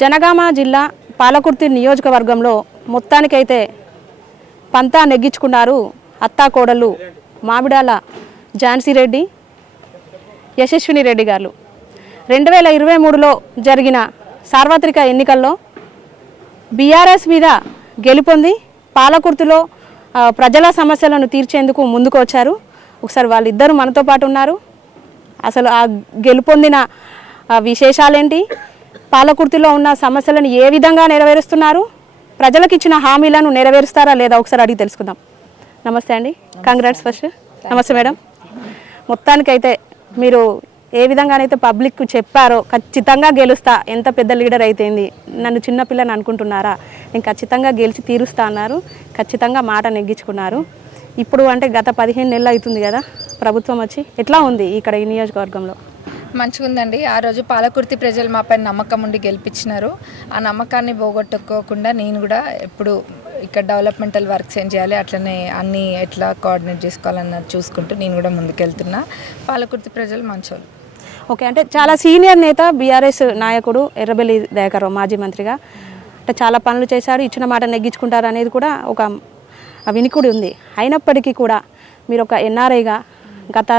జనగామ జిల్లా పాలకుర్తి నియోజకవర్గంలో మొత్తానికైతే పంతా నెగ్గించుకున్నారు అత్తా కోడళ్ళు మామిడాల ఝాన్సీ రెడ్డి, యశస్విని రెడ్డి గారు. 2023లో జరిగిన సార్వత్రిక ఎన్నికల్లో బీఆర్ఎస్ మీద గెలుపొంది పాలకుర్తిలో ప్రజల సమస్యలను తీర్చేందుకు ముందుకు వచ్చారు. ఒకసారి వాళ్ళిద్దరూ మనతో పాటు ఉన్నారు. అసలు ఆ గెలుపొందిన విశేషాలేంటి, పాలకుర్తిలో ఉన్న సమస్యలను ఏ విధంగా నెరవేరుస్తున్నారు, ప్రజలకు ఇచ్చిన హామీలను నెరవేరుస్తారా లేదా ఒకసారి అడిగి తెలుసుకుందాం. నమస్తే అండి, కంగ్రాట్స్ ఫస్ట్. నమస్తే మేడం. మొత్తానికైతే మీరు ఏ విధంగానైతే పబ్లిక్ చెప్పారో ఖచ్చితంగా గెలుస్తా, ఎంత పెద్ద లీడర్ అయితేంది, నన్ను చిన్నపిల్లని అనుకుంటున్నారా, నేను ఖచ్చితంగా గెలిచి తీరుస్తా అన్నారు. ఖచ్చితంగా మాట నెగ్గించుకున్నారు. ఇప్పుడు అంటే గత 15 నెలలు అవుతుంది కదా ప్రభుత్వం వచ్చి, ఎట్లా ఉంది ఇక్కడ ఈ నియోజకవర్గంలో? మంచిగా ఉందండి. ఆ రోజు పాలకుర్తి ప్రజలు మా పైన నమ్మకం ఉండి గెలిపించినారు. ఆ నమ్మకాన్ని పోగొట్టుకోకుండా నేను కూడా ఎప్పుడు ఇక్కడ డెవలప్మెంటల్ వర్క్స్ ఏం చేయాలి, అట్లనే అన్నీ ఎట్లా కోఆర్డినేట్ చేసుకోవాలన్నది చూసుకుంటూ నేను కూడా ముందుకెళ్తున్నా. పాలకుర్తి ప్రజలు మంచోళ్ళు. ఓకే, అంటే చాలా సీనియర్ నేత బీఆర్ఎస్ నాయకుడు ఎర్రబెల్లి దయాకర్ రావు మాజీ మంత్రిగా అంటే చాలా పనులు చేశారు, ఇచ్చిన మాట నెగ్గించుకుంటారు అనేది కూడా ఒక వినికుడి ఉంది. అయినప్పటికీ కూడా మీరు ఒక ఎన్ఆర్ఐగా గత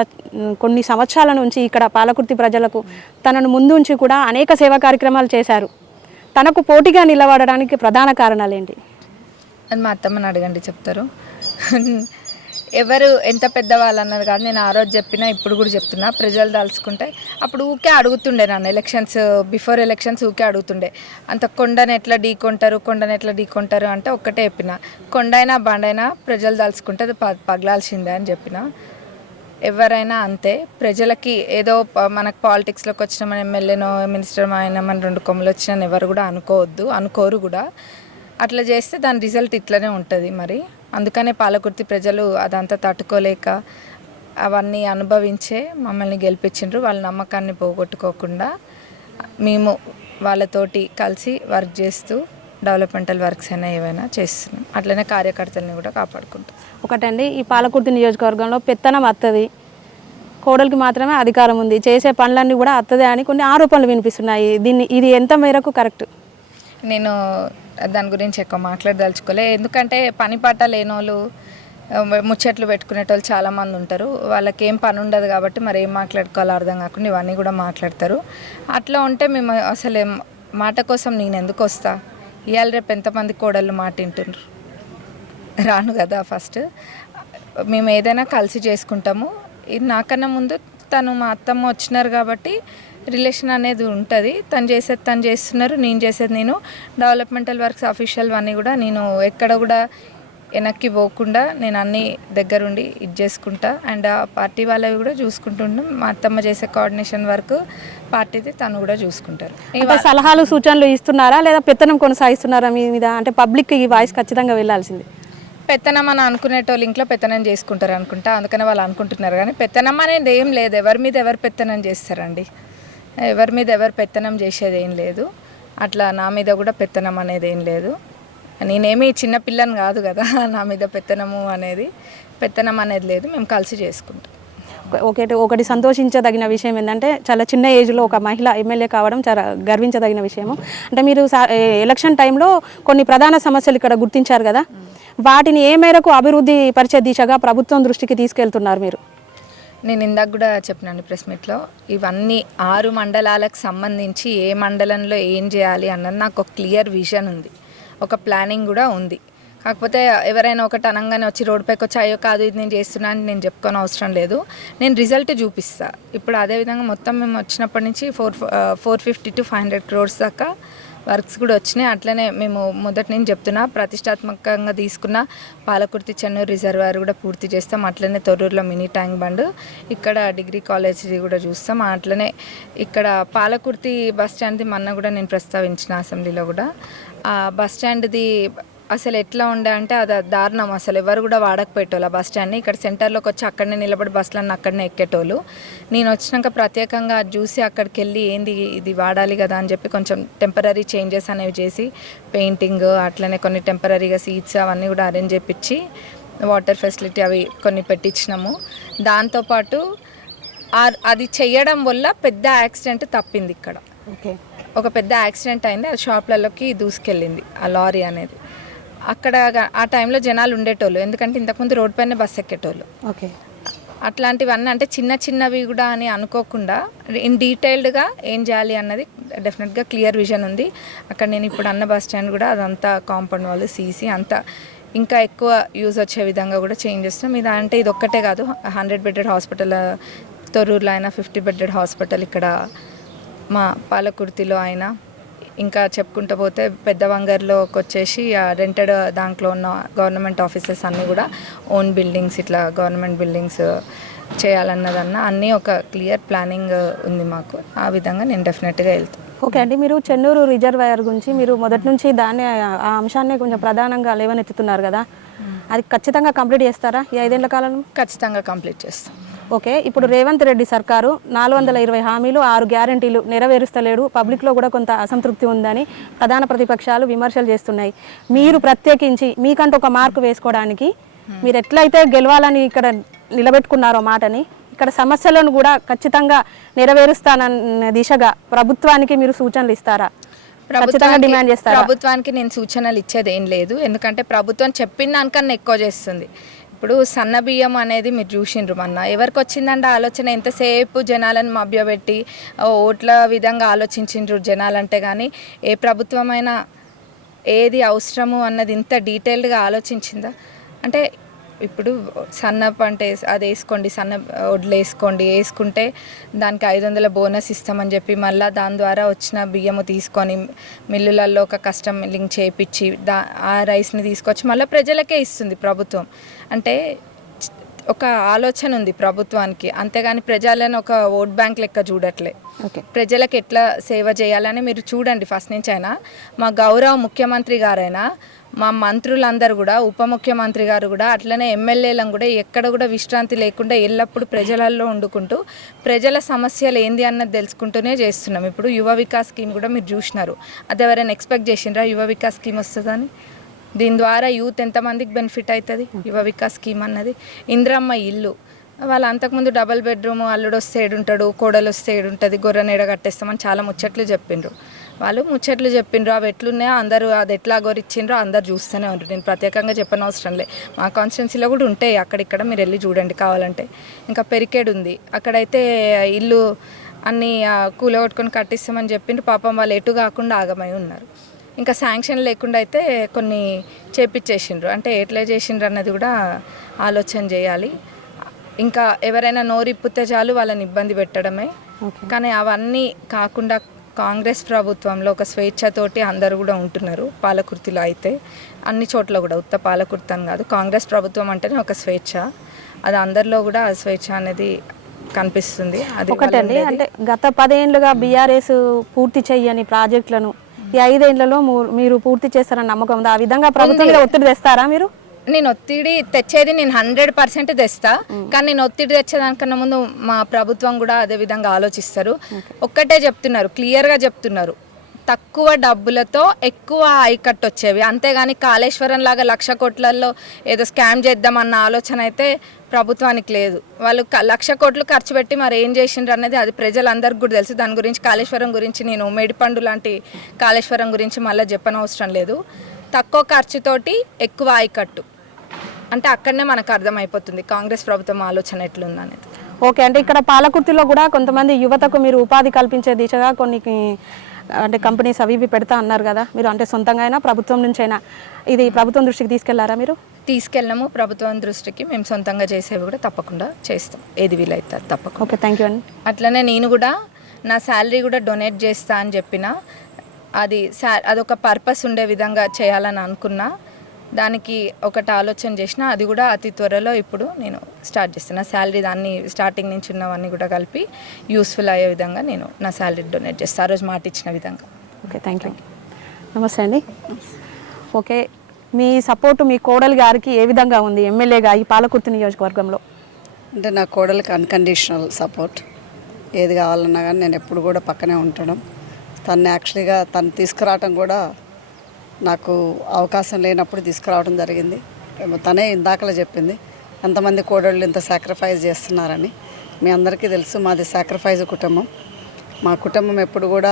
కొన్ని సంవత్సరాల నుంచి ఇక్కడ పాలకుర్తి ప్రజలకు తనను ముందు ఉంచి కూడా అనేక సేవా కార్యక్రమాలు చేశారు. తనకు పోటీగా నిలబడడానికి ప్రధాన కారణాలు ఏంటి? అది మా అత్తమ్మని అడగండి, చెప్తారు. ఎవరు ఎంత పెద్దవాళ్ళు అన్నారు కానీ నేను ఆ రోజు చెప్పినా, ఇప్పుడు కూడా చెప్తున్నా, ప్రజలు తలుచుకుంటే అప్పుడు ఊకే అడుగుతుండే నన్ను, ఎలక్షన్స్ బిఫోర్ ఎలక్షన్స్ ఊకే అడుగుతుండే, అంత కొండను ఎట్లా ఢీకొంటారు అంటే ఒక్కటే చెప్పిన, కొండైనా బండైనా ప్రజలు తలుచుకుంటే అది పగలాల్సిందే అని చెప్పిన. ఎవరైనా అంతే, ప్రజలకి ఏదో మనకు పాలిటిక్స్లోకి వచ్చిన మన ఎమ్మెల్యేనో మినిస్టర్ అయినా మన 2 కొమ్మలు వచ్చినా ఎవరు కూడా అనుకోరు కూడా. అట్లా చేస్తే దాని రిజల్ట్ ఇట్లనే ఉంటుంది. మరి అందుకనే పాలకుర్తి ప్రజలు అదంతా తట్టుకోలేక అవన్నీ అనుభవించే మమ్మల్ని గెలిపించిండ్రు. వాళ్ళ నమ్మకాన్ని పోగొట్టుకోకుండా మేము వాళ్ళతోటి కలిసి వర్క్ చేస్తూ డెవలప్మెంటల్ వర్క్స్ అయినా ఏవైనా చేస్తున్నాం. అట్లనే కార్యకర్తల్ని కూడా కాపాడుకుంటాం. ఒకటండి, ఈ పాలకుర్తి నియోజకవర్గంలో పెత్తనం అత్తది, కోడలికి మాత్రమే అధికారం ఉంది, చేసే పనులన్నీ కూడా అత్తదే అని కొన్ని ఆరోపణలు వినిపిస్తున్నాయి. ఇది ఎంత మేరకు కరెక్ట్? నేను దాని గురించి ఎక్కువ మాట్లాడదలుచుకోలే. ఎందుకంటే పని పాట లేనోళ్ళు, ముచ్చట్లు పెట్టుకునేటోళ్ళు చాలామంది ఉంటారు. వాళ్ళకి ఏం పని ఉండదు కాబట్టి మరి ఏం మాట్లాడుకోవాలో అర్థం కాకుండా ఇవన్నీ కూడా మాట్లాడతారు. అట్లా ఉంటే మేము అసలు మాట కోసం నేను ఎందుకు వస్తా? ఇవాళ రేపు ఎంతమంది కోడళ్ళు మాట వింటున్నారు? రాను కదా. ఫస్ట్ మేము ఏదైనా కలిసి చేసుకుంటాము. ఇది నాకన్నా ముందు తను మా అత్తమ్మ వచ్చినారు కాబట్టి రిలేషన్ అనేది ఉంటుంది. తను చేసేది తను చేస్తున్నారు, నేను చేసేది నేను. డెవలప్మెంటల్ వర్క్స్ అఫీషియల్ అన్నీ కూడా నేను ఎక్కడ కూడా వెనక్కి పోకుండా నేను అన్నీ దగ్గరుండి ఇది చేసుకుంటా. అండ్ ఆ పార్టీ వాళ్ళవి కూడా చూసుకుంటుంటాం. మా అత్తమ్మ చేసే కోఆర్డినేషన్ వర్క్ పార్టీది తను కూడా చూసుకుంటారు. సలహాలు సూచనలు ఇస్తున్నారా లేదా పెత్తనం కొనసాగిస్తున్నారా మీ మీద? అంటే పబ్లిక్ ఈ వాయిస్ ఖచ్చితంగా వెళ్ళాల్సింది. పెత్తనం అని అనుకునేటోళ్ళు ఇంట్లో పెత్తనం చేసుకుంటారు అనుకుంటా, అందుకనే వాళ్ళు అనుకుంటున్నారు. కానీ పెత్తనం అనేది ఏం లేదు. ఎవరి మీద ఎవరు పెత్తనం చేస్తారండి? ఎవరి మీద ఎవరు పెత్తనం చేసేది ఏం లేదు. అట్లా నా మీద కూడా పెత్తనం అనేది ఏం లేదు. నేనేమి చిన్నపిల్లని కాదు కదా, నా మీద పెత్తనం అనేది లేదు. మేము కలిసి చేసుకుంటాం. ఒకటి సంతోషించదగిన విషయం ఏంటంటే చాలా చిన్న ఏజ్లో ఒక మహిళ ఎమ్మెల్యే కావడం చాలా గర్వించదగిన విషయము. అంటే మీరు ఎలక్షన్ టైంలో కొన్ని ప్రధాన సమస్యలు ఇక్కడ గుర్తించారు కదా, వాటిని ఏ మేరకు అభివృద్ధి పరిచే దిశగా ప్రభుత్వం దృష్టికి తీసుకెళ్తున్నారు మీరు? నేను ఇందాక కూడా చెప్పినాను ప్రెస్ మీట్లో, ఇవన్నీ 6 మండలాలకు సంబంధించి ఏ మండలంలో ఏం చేయాలి అన్నది నాకు ఒక క్లియర్ విజన్ ఉంది, ఒక ప్లానింగ్ కూడా ఉంది. కాకపోతే ఎవరైనా ఒకటి అనగానే వచ్చి రోడ్డుపైకి వచ్చి అయ్యో కాదు ఇది నేను చేస్తున్నాను నేను చెప్పుకొని అవసరం లేదు. నేను రిజల్ట్ చూపిస్తాను. ఇప్పుడు అదేవిధంగా మొత్తం మేము వచ్చినప్పటి నుంచి 450 to 500 crores దాకా వర్క్స్ కూడా వచ్చినాయి. అట్లనే మేము మొదటి నేను చెప్తున్నా, ప్రతిష్టాత్మకంగా తీసుకున్న పాలకుర్తి చెన్నూరు రిజర్వాయర్ కూడా పూర్తి చేస్తాం. అట్లనే తొర్రూరులో మినీ ట్యాంక్ బండ్, ఇక్కడ డిగ్రీ కాలేజీ కూడా చూస్తాం. అట్లనే ఇక్కడ పాలకుర్తి బస్ స్టాండ్ది మొన్న కూడా నేను ప్రస్తావించిన అసెంబ్లీలో కూడా. ఆ బస్ స్టాండ్ది అసలు ఎట్లా ఉండే అంటే అది దారుణం. అసలు ఎవరు కూడా వాడకపోయేటోళ్ళు ఆ బస్ స్టాండ్ని. ఇక్కడ సెంటర్లోకి వచ్చి అక్కడనే నిలబడి బస్సులన్నీ అక్కడనే ఎక్కేటోళ్ళు. నేను వచ్చినాక ప్రత్యేకంగా చూసి అక్కడికి వెళ్ళి ఏంది ఇది వాడాలి కదా అని చెప్పి కొంచెం టెంపరీ చేంజెస్ అనేవి చేసి పెయింటింగ్, అట్లనే కొన్ని టెంపరీగా సీట్స్ అవన్నీ కూడా అరేంజ్ చేయించి వాటర్ ఫెసిలిటీ అవి కొన్ని పెట్టించినాము. దాంతోపాటు అది చేయడం వల్ల పెద్ద యాక్సిడెంట్ తప్పింది. ఇక్కడ ఓకే, ఒక పెద్ద యాక్సిడెంట్ అయింది, అది షాప్లలోకి దూసుకెళ్ళింది ఆ లారీ అనేది. అక్కడ ఆ టైంలో జనాలు ఉండేటోళ్ళు, ఎందుకంటే ఇంతకుముందు రోడ్ పైన బస్సు ఎక్కేటోళ్ళు. ఓకే, అట్లాంటివన్నీ అంటే చిన్న చిన్నవి కూడా అని అనుకోకుండా ఇన్ డీటెయిల్డ్గా ఏం చేయాలి అన్నది డెఫినెట్గా క్లియర్ విజన్ ఉంది. అక్కడ నేను ఇప్పుడు అన్న బస్ స్టాండ్ కూడా అదంతా కాంపౌండ్ వాళ్ళు సీసీ అంతా ఇంకా ఎక్కువ యూజ్ వచ్చే విధంగా కూడా చేంజ్ చేస్తున్నాం. ఇది అంటే ఇది ఒక్కటే కాదు, 100 బెడెడ్ హాస్పిటల్ తొర్రూరులో అయినా, 50 బెడెడ్ హాస్పిటల్ ఇక్కడ మా పాలకుర్తిలో అయినా, ఇంకా చెప్పుకుంటూ పోతే పెద్ద వంగర్లోకి వచ్చేసి రెంటెడ్ దాంట్లో ఉన్న గవర్నమెంట్ ఆఫీసెస్ అన్నీ కూడా ఓన్ బిల్డింగ్స్, ఇట్లా గవర్నమెంట్ బిల్డింగ్స్ చేయాలన్నదన్న అన్నీ ఒక క్లియర్ ప్లానింగ్ ఉంది మాకు. ఆ విధంగా నేను డెఫినెట్గా వెళ్తాను. ఓకే అండి, మీరు చెన్నూరు రిజర్వాయర్ గురించి మీరు మొదటి నుంచి దాన్ని ఆ అంశాన్ని కొంచెం ప్రధానంగా లేవనెత్తుతున్నారు కదా, అది ఖచ్చితంగా కంప్లీట్ చేస్తారా ఈ 5 ఏళ్ల కాలంలో? ఖచ్చితంగా కంప్లీట్ చేస్తాం. ఓకే, ఇప్పుడు రేవంత్ రెడ్డి సర్కారు 420 హామీలు 6 గ్యారెంటీలు నెరవేరుస్తలేడు, పబ్లిక్లో కూడా కొంత అసంతృప్తి ఉందని ప్రధాన ప్రతిపక్షాలు విమర్శలు చేస్తున్నాయి. మీరు ప్రత్యేకించి మీకంటూ ఒక మార్కు వేసుకోవడానికి మీరు ఎట్లయితే గెలవాలని ఇక్కడ నిలబెట్టుకున్నారో మాటని, ఇక్కడ సమస్యలను కూడా ఖచ్చితంగా నెరవేరుస్తానన్న దిశగా ప్రభుత్వానికి మీరు సూచనలు ఇస్తారా? ఖచ్చితంగా డిమాండ్ చేస్తారా? ప్రభుత్వానికి నేను సూచనలు ఇచ్చేది ఏం లేదు, ఎందుకంటే ప్రభుత్వం చెప్పిన దానికన్నా ఎక్కువ చేస్తుంది. ఇప్పుడు సన్న బియ్యం అనేది మీరు చూసిండ్రు మొన్న, ఎవరికి వచ్చిందంటే ఆలోచన ఎంతసేపు జనాలను మభ్యపెట్టి ఓట్ల విధంగా ఆలోచించిండ్రు జనాలంటే, కానీ ఏ ప్రభుత్వమైనా ఏది అవసరము అన్నది ఇంత డీటెయిల్డ్గా ఆలోచించిందా? అంటే ఇప్పుడు సన్న పంట అది వేసుకోండి, సన్న వడ్లు వేసుకుంటే దానికి 500 బోనస్ ఇస్తామని చెప్పి మళ్ళీ దాని ద్వారా వచ్చిన బియ్యము తీసుకొని మిల్లులలో ఒక కస్టమ్ మిల్లింగ్ చేయించి ఆ రైస్ని తీసుకొచ్చి మళ్ళీ ప్రజలకే ఇస్తుంది ప్రభుత్వం. అంటే ఒక ఆలోచన ఉంది ప్రభుత్వానికి, అంతేగాని ప్రజలను ఒక ఓట్ బ్యాంక్ లెక్క చూడట్లే. ప్రజలకు ఎట్లా సేవ చేయాలని మీరు చూడండి. ఫస్ట్ నుంచి అయినా మా గౌరవ ముఖ్యమంత్రి గారైనా, మా మంత్రులందరూ కూడా, ఉప ముఖ్యమంత్రి గారు కూడా, అట్లనే ఎమ్మెల్యేలను కూడా ఎక్కడ కూడా విశ్రాంతి లేకుండా ఎల్లప్పుడూ ప్రజలలో వండుకుంటూ ప్రజల సమస్యలు ఏంది అన్నది తెలుసుకుంటూనే చేస్తున్నాం. ఇప్పుడు యువ వికాస్ స్కీమ్ కూడా మీరు చూసినారు, అది ఎవరైనా ఎక్స్పెక్ట్ చేసిండ్రా యువ వికాస్ స్కీమ్ వస్తుందని? దీని ద్వారా యూత్ ఎంతమందికి బెనిఫిట్ అవుతుంది యువ వికాస్ స్కీమ్ అన్నది? ఇంద్రమ్మ ఇల్లు, వాళ్ళు అంతకుముందు డబల్ బెడ్రూమ్, అల్లుడు వస్తే ఏడుంటాడు, కోడలు వస్తే ఏడుంటుంది, గొర్రె నీడ కట్టేస్తామని చాలా ముచ్చట్లు చెప్పిండ్రు. వాళ్ళు ముచ్చట్లు చెప్పిండ్రు, అవి ఎట్లున్నాయో అందరూ అది ఎట్లా గొరిచ్చిండ్రో అందరు చూస్తూనే ఉంటారు. నేను ప్రత్యేకంగా చెప్పనవసరం లే, మా కాన్స్టిట్యున్సీలో కూడా ఉంటాయి అక్కడిక్కడ, మీరు వెళ్ళి చూడండి కావాలంటే. ఇంకా పెరికేడు ఉంది, అక్కడైతే ఇల్లు అన్నీ కూలగొట్టుకొని కట్టిస్తామని చెప్పిండ్రు. పాపం వాళ్ళు ఎటు కాకుండా ఆగమై ఉన్నారు. ఇంకా శాంక్షన్ లేకుండా అయితే కొన్ని చేపించేసిండ్రు. అంటే ఎట్లా చేసిండ్రు అన్నది కూడా ఆలోచన చేయాలి. ఇంకా ఎవరైనా నోరిప్పితే చాలు వాళ్ళని ఇబ్బంది పెట్టడమే. కానీ అవన్నీ కాకుండా కాంగ్రెస్ ప్రభుత్వంలో ఒక స్వేచ్ఛతోటి అందరూ కూడా ఉంటున్నారు. పాలకుర్తిలో అయితే అన్ని చోట్ల కూడా, ఉత్త పాలకుర్తి అని కాదు, కాంగ్రెస్ ప్రభుత్వం అంటేనే ఒక స్వేచ్ఛ, అది అందరిలో కూడా ఆ స్వేచ్ఛ అనేది కనిపిస్తుంది. అది ఒకటండి, అంటే గత 10 ఏళ్ళుగా బీఆర్ఎస్ పూర్తి చెయ్యని ప్రాజెక్టులను ఈ 5 ఏళ్లలో మీరు పూర్తి చేస్తారన్న నమ్మకం ఉందా? ఆ విధంగా ప్రభుత్వం మీద ఒత్తిడి తెస్తారా మీరు? నేను ఒత్తిడి తెచ్చేది నేను 100% తెస్తా, కానీ నేను ఒత్తిడి తెచ్చేదానికన్నా ముందు మా ప్రభుత్వం కూడా అదే విధంగా ఆలోచిస్తారు. ఒక్కటే చెప్తున్నారు, క్లియర్గా చెప్తున్నారు, తక్కువ డబ్బులతో ఎక్కువ ఐకట్టు వచ్చేవి, అంతేగాని కాళేశ్వరం లాగా 1,00,000 కోట్లలో ఏదో స్కామ్ చేద్దామన్న ఆలోచన అయితే ప్రభుత్వానికి లేదు. వాళ్ళు 1,00,000 కోట్లు ఖర్చు పెట్టి మరి ఏం చేసిండ్రు అనేది అది ప్రజలందరికీ కూడా తెలుసు. దాని గురించి కాళేశ్వరం గురించి నేను మేడిపండు లాంటి కాళేశ్వరం గురించి మళ్ళీ చెప్పనవసరం లేదు. తక్కువ ఖర్చుతోటి ఎక్కువ ఆయకట్టు అంటే అక్కడనే మనకు అర్థమైపోతుంది కాంగ్రెస్ ప్రభుత్వం ఆలోచన ఎట్లుందనేది. ఓకే, అంటే ఇక్కడ పాలకుర్తిలో కూడా కొంతమంది యువతకు మీరు ఉపాధి కల్పించే దిశగా కొన్ని అంటే కంపెనీస్ అవి ఇవి పెడతా అన్నారు కదా, మీరు అంటే సొంతంగా అయినా ప్రభుత్వం నుంచి అయినా ఇది ప్రభుత్వం దృష్టికి తీసుకెళ్లారా? మీరు తీసుకెళ్ళాము ప్రభుత్వం దృష్టికి, మేము సొంతంగా చేసేవి కూడా తప్పకుండా చేస్తాం, ఏది వీలైతే తప్పకుండా. ఓకే, థ్యాంక్ యూ అండి. అట్లనే నేను కూడా నా శాలరీ కూడా డొనేట్ చేస్తా అని చెప్పిన, అదొక పర్పస్ ఉండే విధంగా చేయాలని అనుకున్నా, దానికి ఒకటి ఆలోచన చేసిన, అది కూడా అతి త్వరలో ఇప్పుడు నేను స్టార్ట్ చేస్తాను. శాలరీ దాన్ని స్టార్టింగ్ నుంచి ఉన్నవన్నీ కూడా కలిపి యూస్ఫుల్ అయ్యే విధంగా నేను నా శాలరీ డొనేట్ చేస్తాను, ఆ రోజు మాట ఇచ్చిన విధంగా. Okay, thank you. నమస్తే అండి. ఓకే, మీ సపోర్టు మీ కోడలి గారికి ఏ విధంగా ఉంది ఎమ్మెల్యేగా ఈ పాలకుర్తి నియోజకవర్గంలో? అంటే నా కోడలికి అన్కండిషనల్ సపోర్ట్, ఏది కావాలన్నా కానీ నేను ఎప్పుడు కూడా పక్కనే ఉండడం. తను యాక్చువల్గా తను తీసుకురావటం కూడా నాకు అవకాశం లేనప్పుడు తీసుకురావడం జరిగింది. తనే ఇందాకలా చెప్పింది ఎంతమంది కోడళ్ళు ఇంత సాక్రిఫైస్ చేస్తున్నారని. మీ అందరికీ తెలుసు మాది సాక్రిఫైజ్ కుటుంబం. మా కుటుంబం ఎప్పుడు కూడా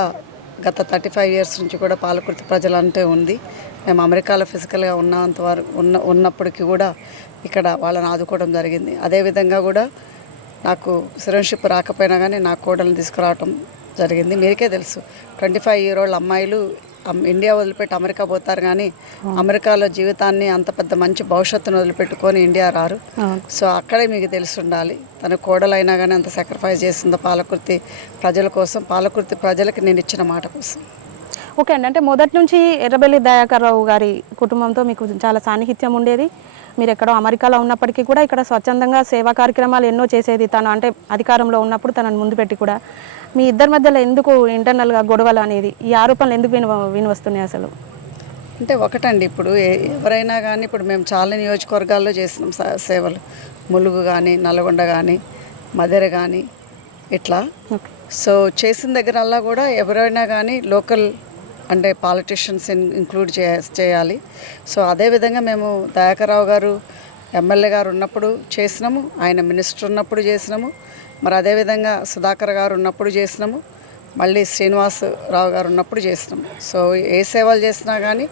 గత 35 ఇయర్స్ నుంచి కూడా పాలకుర్తి ప్రజలంటే ఉంది. మేము అమెరికాలో ఫిజికల్గా ఉన్నప్పటికీ కూడా ఇక్కడ వాళ్ళని ఆదుకోవడం జరిగింది. అదేవిధంగా కూడా నాకు సిటిజన్షిప్ రాకపోయినా కానీ నా కోడలను తీసుకురావటం జరిగింది. మీకే తెలుసు 25 ఇయర్ ఓల్డ్ అమ్మాయిలు ఇండియా వదిలిపెట్టి అమెరికా పోతారు, కానీ అమెరికాలో జీవితాన్ని అంత పెద్ద మంచి భవిష్యత్తును వదిలిపెట్టుకొని ఇండియా రారు. సో అక్కడే మీకు తెలిసి ఉండాలి తన కోడలైనా కానీ అంత సాక్రిఫైస్ చేసిందో పాలకుర్తి ప్రజల కోసం, పాలకుర్తి ప్రజలకి నేను ఇచ్చిన మాట కోసం. ఓకే అండి, అంటే మొదటి నుంచి ఎర్రబెల్లి దయాకర్ రావు గారి కుటుంబంతో మీకు చాలా సాన్నిహిత్యం ఉండేది. మీరు ఎక్కడో అమెరికాలో ఉన్నప్పటికీ కూడా ఇక్కడ స్వచ్ఛందంగా సేవా కార్యక్రమాలు ఎన్నో చేసేది. తను అంటే అధికారంలో ఉన్నప్పుడు తనను ముందు పెట్టి కూడా మీ ఇద్దరి మధ్యలో ఎందుకు ఇంటర్నల్గా గొడవలు అనేది, ఈ ఆరోపణలు ఎందుకు వినివస్తున్నాయి అసలు? అంటే ఒకటండి, ఇప్పుడు ఎవరైనా కానీ ఇప్పుడు మేము చాలా నియోజకవర్గాల్లో చేసినాం సేవలు. ములుగు కానీ, నల్గొండ కానీ, మదెర కానీ ఇట్లా. సో చేసిన దగ్గరల్లా కూడా ఎవరైనా కానీ లోకల్ అంటే పాలిటిషియన్స్ ఇంక్లూడ్ చేయాలి. సో అదేవిధంగా మేము దయాకర్ రావు గారు ఎమ్మెల్యే గారు ఉన్నప్పుడు చేసినాము, ఆయన మినిస్టర్ ఉన్నప్పుడు చేసినాము, మరి అదేవిధంగా సుధాకర్ గారు ఉన్నప్పుడు చేసినాము, మళ్ళీ శ్రీనివాసరావు గారు ఉన్నప్పుడు చేసినాము. సో ఏ సేవలు చేసినా కానీ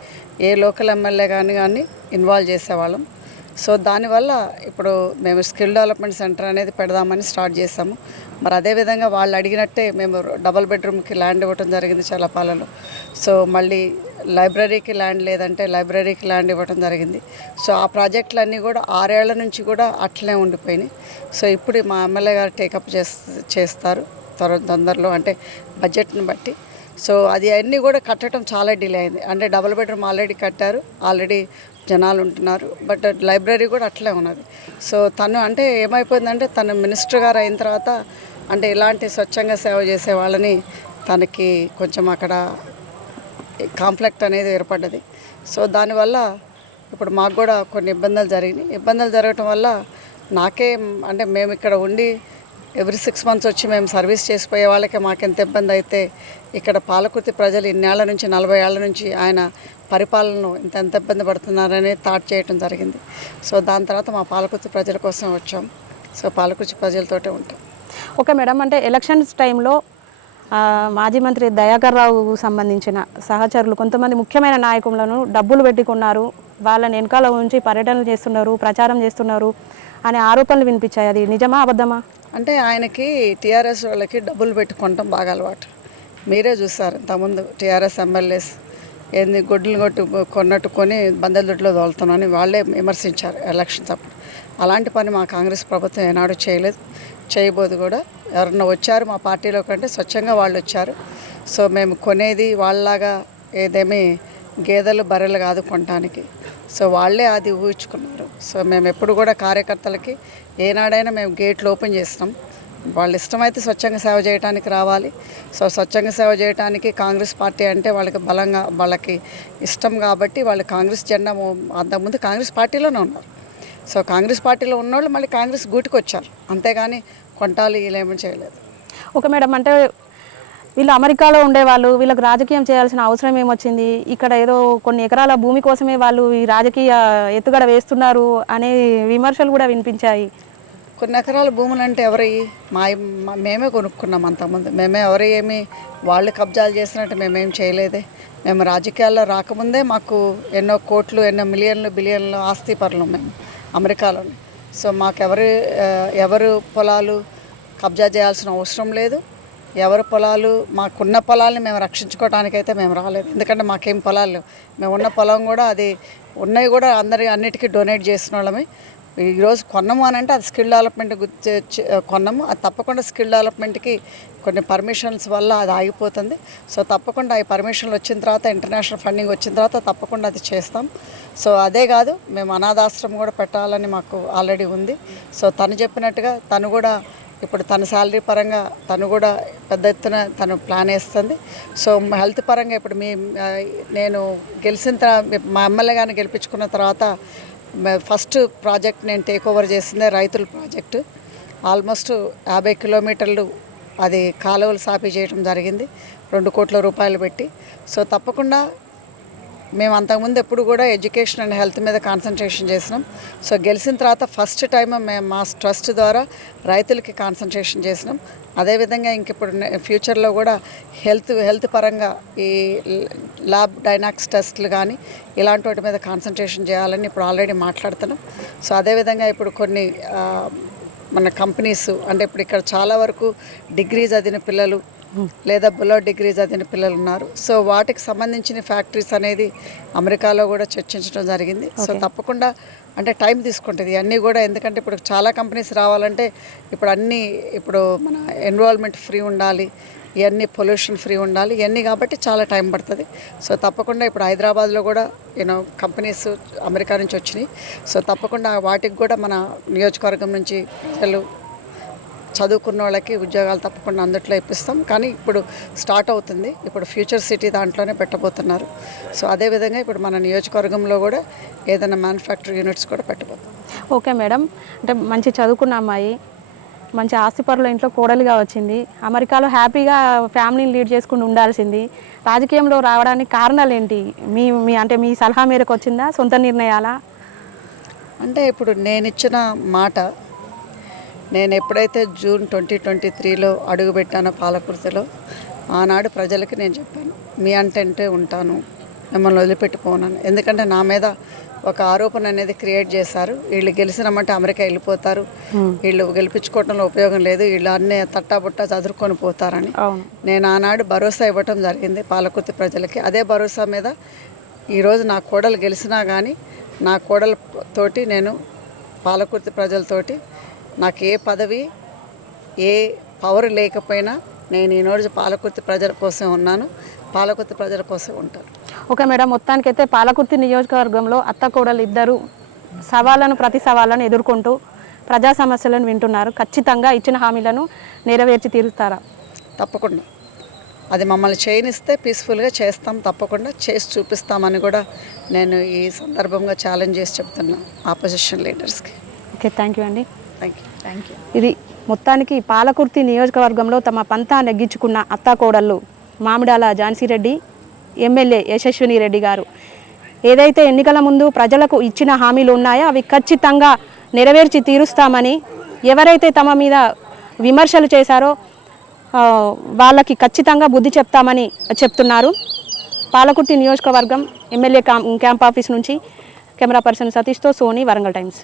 ఏ లోకల్ ఎమ్మెల్యే కానీ ఇన్వాల్వ్ చేసేవాళ్ళం. సో దానివల్ల ఇప్పుడు మేము స్కిల్ డెవలప్మెంట్ సెంటర్ అనేది పెడదామని స్టార్ట్ చేసాము. మరి అదేవిధంగా వాళ్ళు అడిగినట్టే మేము డబుల్ బెడ్రూమ్కి ల్యాండ్ ఇవ్వటం జరిగింది చలపాలలో. సో మళ్ళీ లైబ్రరీకి ల్యాండ్ లేదంటే లైబ్రరీకి ల్యాండ్ ఇవ్వటం జరిగింది. సో ఆ ప్రాజెక్టులన్నీ కూడా 6 ఏళ్ల నుంచి కూడా అట్లనే ఉండిపోయినాయి. సో ఇప్పుడు మా ఎమ్మెల్యే గారు టేకప్ చేస్తారు తొందరలో, అంటే బడ్జెట్ని బట్టి. సో అది అన్నీ కూడా కట్టడం చాలా డిలే అయింది. అంటే డబుల్ బెడ్రూమ్ ఆల్రెడీ కట్టారు, ఆల్రెడీ జనాలు ఉంటున్నారు, బట్ లైబ్రరీ కూడా అట్లే ఉన్నది. సో తను అంటే ఏమైపోయిందంటే తను మినిస్టర్ గారు అయిన తర్వాత అంటే ఇలాంటి స్వచ్ఛంగా సేవ చేసే వాళ్ళని తనకి కొంచెం అక్కడ కాంఫ్లిక్ట్ అనేది ఏర్పడ్డది. సో దానివల్ల ఇప్పుడు మాకు కూడా కొన్ని ఇబ్బందులు జరిగినాయి. ఇబ్బందులు జరగటం వల్ల నాకే అంటే మేము ఇక్కడ ఉండి ఎవ్రీ 6 మంత్స్ వచ్చి మేము సర్వీస్ చేసిపోయే వాళ్ళకి మాకెంత ఇబ్బంది అయితే ఇక్కడ పాలకుర్తి ప్రజలు ఇన్నేళ్ల నుంచి 40 ఏళ్ల నుంచి ఆయన పరిపాలనను ఎంత ఇబ్బంది పడుతున్నారని థాట్ చేయడం జరిగింది. సో దాని తర్వాత మా పాలకుర్తి ప్రజల కోసం వచ్చాం. సో పాలకుర్తి ప్రజలతోటే ఉంటాం. ఓకే మేడం, అంటే ఎలక్షన్స్ టైంలో మాజీ మంత్రి దయాకర్ రావు సంబంధించిన సహచరులు కొంతమంది ముఖ్యమైన నాయకులను డబ్బులు పెట్టుకున్నారు, వాళ్ళని వెనకాల ఉంచి పర్యటనలు చేస్తున్నారు, ప్రచారం చేస్తున్నారు అనే ఆరోపణలు వినిపించాయి. అది నిజమా అబద్ధమా? అంటే ఆయనకి టీఆర్ఎస్ వాళ్ళకి డబ్బులు పెట్టుకోవటం బాగా అలవాటు. మీరే చూస్తారు ఇంతకుముందు టీఆర్ఎస్ ఎమ్మెల్యేస్ ఏంది గొడ్లు కొన్నట్టుకొని బందెలదొడ్లో తోలుతున్నామని వాళ్ళే విమర్శించారు ఎలక్షన్స్ అప్పుడు. అలాంటి పని మా కాంగ్రెస్ ప్రభుత్వం ఏనాడు చేయలేదు, చేయబోదు కూడా. ఎవరన్నా వచ్చారు మా పార్టీలో కంటే స్వచ్ఛంగా వాళ్ళు వచ్చారు. సో మేము కొనేది వాళ్ళలాగా ఏదేమీ గేదెలు బర్రెలు కాదు కొనడానికి. సో వాళ్ళే అది ఊహించుకున్నారు. సో మేము ఎప్పుడు కూడా కార్యకర్తలకి ఏనాడైనా మేము గేట్లు ఓపెన్ చేస్తాం. వాళ్ళ ఇష్టమైతే స్వచ్ఛంగా సేవ చేయడానికి రావాలి. సో స్వచ్ఛంగా సేవ చేయడానికి కాంగ్రెస్ పార్టీ అంటే వాళ్ళకి బలంగా వాళ్ళకి ఇష్టం కాబట్టి వాళ్ళు కాంగ్రెస్ జెండా అంతకుముందు కాంగ్రెస్ పార్టీలోనే ఉన్నారు. సో కాంగ్రెస్ పార్టీలో ఉన్నోళ్ళు మళ్ళీ కాంగ్రెస్ గూటికి వచ్చారు, అంతేగాని కొంటాలు వీళ్ళేమీ చేయలేదు. ఓకే మేడం, అంటే వీళ్ళు అమెరికాలో ఉండేవాళ్ళు, వీళ్ళకి రాజకీయం చేయాల్సిన అవసరం ఏమొచ్చింది? ఇక్కడ ఏదో కొన్ని ఎకరాల భూమి కోసమే వాళ్ళు ఈ రాజకీయ ఎత్తుగడ వేస్తున్నారు అనే విమర్శలు కూడా వినిపించాయి. కొన్ని ఎకరాల భూములు అంటే ఎవరయ్యి మేమే కొనుక్కున్నాం అంతకుముందు. మేమే ఏమి వాళ్ళు కబ్జాలు చేసినట్టు మేమేం చేయలేదే. మేము రాజకీయాల్లో రాకముందే మాకు ఎన్నో కోట్లు, ఎన్నో మిలియన్లు, బిలియన్లు ఆస్తి పరులు మేము అమెరికాలోనే. సో మాకు ఎవరు పొలాలు కబ్జా చేయాల్సిన అవసరం లేదు. ఎవరి పొలాలు మాకున్న పొలాల్ని మేము రక్షించుకోవడానికైతే మేము రాలేదు. ఎందుకంటే మాకేం పొలాలు లేవు. మేము ఉన్న పొలం కూడా అది ఉన్నవి కూడా అన్నిటికీ డొనేట్ చేసిన వాళ్ళమే. ఈరోజు కొన్నాము అని అంటే అది స్కిల్ డెవలప్మెంట్ కొన్నాము. అది తప్పకుండా స్కిల్ డెవలప్మెంట్కి కొన్ని పర్మిషన్స్ వల్ల అది ఆగిపోతుంది. సో తప్పకుండా ఈ పర్మిషన్లు వచ్చిన తర్వాత, ఇంటర్నేషనల్ ఫండింగ్ వచ్చిన తర్వాత తప్పకుండా అది చేస్తాం. సో అదే కాదు, మేము అనాథాశ్రమం కూడా పెట్టాలని మాకు ఆల్రెడీ ఉంది. సో తను చెప్పినట్టుగా తను కూడా ఇప్పుడు తన శాలరీ పరంగా తను కూడా పెద్ద ఎత్తున తను ప్లాన్ వేస్తుంది. సో హెల్త్ పరంగా ఇప్పుడు నేను మా ఎమ్మెల్యే గారిని గెలిపించుకున్న తర్వాత ఫస్ట్ ప్రాజెక్ట్ నేను టేక్ ఓవర్ చేసిందే రైతుల ప్రాజెక్టు. ఆల్మోస్ట్ 50 కిలోమీటర్లు అది కాలువలు సాపి చేయడం జరిగింది 2 కోట్ల రూపాయలు పెట్టి. సో తప్పకుండా మేము అంతకుముందు ఎప్పుడు కూడా ఎడ్యుకేషన్ అండ్ హెల్త్ మీద కాన్సన్ట్రేషన్ చేసినాం. సో గెలిచిన తర్వాత ఫస్ట్ టైం మేము మా ట్రస్ట్ ద్వారా రైతులకి కాన్సన్ట్రేషన్ చేసినాం. అదేవిధంగా ఇంక ఇప్పుడు ఫ్యూచర్లో కూడా హెల్త్ పరంగా ఈ ల్యాబ్ డైనాక్స్ టెస్ట్లు కానీ ఇలాంటి వాటి మీద కాన్సన్ట్రేషన్ చేయాలని ఇప్పుడు ఆల్రెడీ మాట్లాడుతున్నాం. సో అదేవిధంగా ఇప్పుడు కొన్ని మన కంపెనీస్ అంటే ఇప్పుడు ఇక్కడ చాలా వరకు డిగ్రీ చదివిన పిల్లలు లేదా బిలో డిగ్రీ చదివిన పిల్లలు ఉన్నారు. సో వాటికి సంబంధించిన ఫ్యాక్టరీస్ అనేది అమెరికాలో కూడా చర్చించడం జరిగింది. సో తప్పకుండా అంటే టైం తీసుకుంటుంది అన్నీ కూడా, ఎందుకంటే ఇప్పుడు చాలా కంపెనీస్ రావాలంటే ఇప్పుడు మన ఎన్విరాన్మెంట్ ఫ్రీ ఉండాలి, ఇవన్నీ పొల్యూషన్ ఫ్రీ ఉండాలి, ఇవన్నీ కాబట్టి చాలా టైం పడుతుంది. సో తప్పకుండా ఇప్పుడు హైదరాబాద్లో కూడా కంపెనీస్ అమెరికా నుంచి వచ్చినాయి. సో తప్పకుండా వాటికి కూడా మన నియోజకవర్గం నుంచి ప్రజలు చదువుకున్న వాళ్ళకి ఉద్యోగాలు తప్పకుండా అందుట్లో ఇప్పిస్తాం. కానీ ఇప్పుడు స్టార్ట్ అవుతుంది, ఇప్పుడు ఫ్యూచర్ సిటీ దాంట్లోనే పెట్టబోతున్నారు. సో అదేవిధంగా ఇప్పుడు మన నియోజకవర్గంలో కూడా ఏదైనా మ్యానుఫ్యాక్చరింగ్ యూనిట్స్ కూడా పెట్టబోతున్నాం. ఓకే మేడం, అంటే మంచి చదువుకున్న అమ్మాయి, మంచి ఆస్తిపరుల ఇంట్లో కోడలిగా వచ్చింది, అమెరికాలో హ్యాపీగా ఫ్యామిలీని లీడ్ చేసుకుని ఉండాల్సింది, రాజకీయంలో రావడానికి కారణాలు ఏంటి? మీ సలహా మేరకు వచ్చిందా, సొంత నిర్ణయాలా? అంటే ఇప్పుడు నేను ఇచ్చిన మాట, నేను ఎప్పుడైతే జూన్ 2023లో అడుగుపెట్టానో పాలకుర్తిలో, ఆనాడు ప్రజలకి నేను చెప్పాను, మీ అంటే ఉంటాను, మిమ్మల్ని వదిలిపెట్టిపోనాను. ఎందుకంటే నా మీద ఒక ఆరోపణ అనేది క్రియేట్ చేశారు. వీళ్ళు గెలిచినామంటే అమెరికా వెళ్ళిపోతారు, వీళ్ళు గెలిపించుకోవడంలో ఉపయోగం లేదు, వీళ్ళు అన్నీ తట్టాబుట్టా చదువుకొని పోతారని నేను ఆనాడు భరోసా ఇవ్వటం జరిగింది పాలకుర్తి ప్రజలకి. అదే భరోసా మీద ఈరోజు నా కోడలు గెలిచినా కానీ నా కోడలతోటి నేను పాలకుర్తి ప్రజలతోటి నాకు ఏ పదవి ఏ పవర్ లేకపోయినా నేను ఈరోజు పాలకుర్తి ప్రజల కోసం ఉన్నాను, పాలకుర్తి ప్రజల కోసం ఉంటాను. ఓకే మేడం, మొత్తానికైతే పాలకుర్తి నియోజకవర్గంలో అత్త కోడలు ఇద్దరు ప్రతి సవాళ్ళను ఎదుర్కొంటూ ప్రజా సమస్యలను వింటున్నారు. ఖచ్చితంగా ఇచ్చిన హామీలను నెరవేర్చి తీరుస్తారా? తప్పకుండా, అది మమ్మల్ని చేయనిస్తే పీస్ఫుల్గా చేస్తాం, తప్పకుండా చేసి చూపిస్తామని కూడా నేను ఈ సందర్భంగా ఛాలెంజ్ చేసి చెప్తున్నా ఆపోజిషన్ లీడర్స్కి. ఓకే, థ్యాంక్ యూ అండి. Thank you. ఇది మొత్తానికి పాలకుర్తి నియోజకవర్గంలో తమ పంతా నెగ్గించుకున్న అత్తా కోడళ్ళు మామిడాల ఝాన్సీ రెడ్డి, ఎమ్మెల్యే యశస్విని రెడ్డి గారు. ఏదైతే ఎన్నికల ముందు ప్రజలకు ఇచ్చిన హామీలు ఉన్నాయో అవి ఖచ్చితంగా నెరవేర్చి తీరుస్తామని, ఎవరైతే తమ మీద విమర్శలు చేశారో వాళ్ళకి ఖచ్చితంగా బుద్ధి చెప్తామని చెప్తున్నారు. పాలకుర్తి నియోజకవర్గం ఎమ్మెల్యే క్యాంప్ ఆఫీస్ నుంచి కెమెరా పర్సన్ సతీష్తో సోనీ, వరంగల్ టైమ్స్.